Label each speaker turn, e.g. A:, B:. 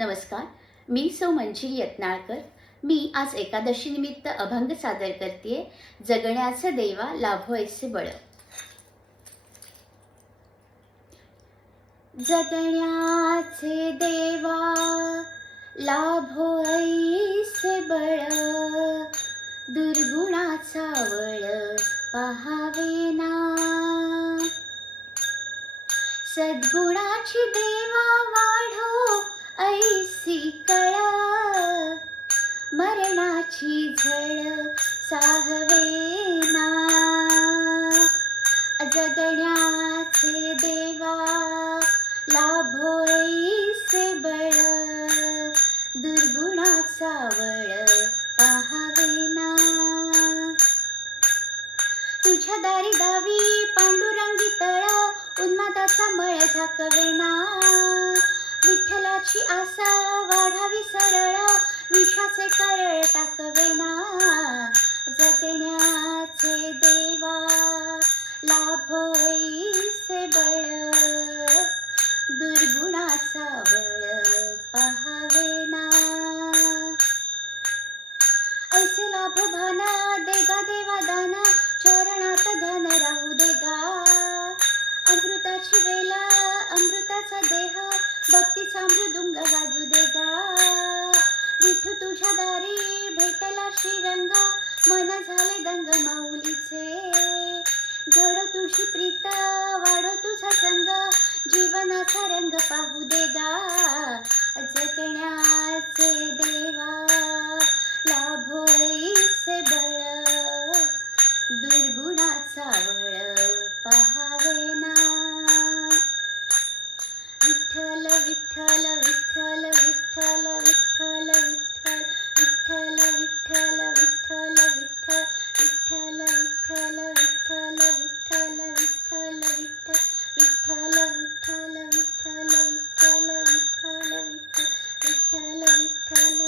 A: नमस्कार. मी सौ मंजिरी यत्नाळकर. मी आज एकादशी निमित्त अभंग सादर करते जगण्याचं देवा लाभो ऐसे बळ. जगण्याचे देवा लाभो ऐसे बळ. दुर्गुणाचा वळ पहावे ना. सद्गुणाची देवा वाढो. ऐसी कळा मरणाची झळ साहवेना जगण्याचे देवा लाभो ऐसे बळ दुर्गुणाचा वळ पहावेना तुझ्या दारी दावी पांडुरंगी तळा उन्मादाचा मळ झाकवेना विठ्ठलाची आसा वाढावी सरळ विषाचे करळ टाकवेना जगण्याचे देवा लाभोईसे बळ. दुर्गुणाचा बळ पहावेना ऐसे लाभ भाना देगा देवा दाना चरणात ध्यान राहू देगा. अमृताची वेला अमृताचा देह भक्तीचा मृदुंग वाजू देगा विठू तुझ्या दारी भेटला श्रीरंगा. मन झाले दंग माऊलीचे. घड तुझी प्रीत वाढ तुझा संग. जीवनाचा रंग पाहू देगा விட்டல விட்டல விட்டல விட்டல விட்டல விட்டல விட்டல விட்டல விட்டல விட்டல விட்டல விட்டல விட்டல விட்டல விட்டல விட்ட விட்டல விட்டல விட்டல விட்டல விட்டல விட்ட விட்டல விட்டல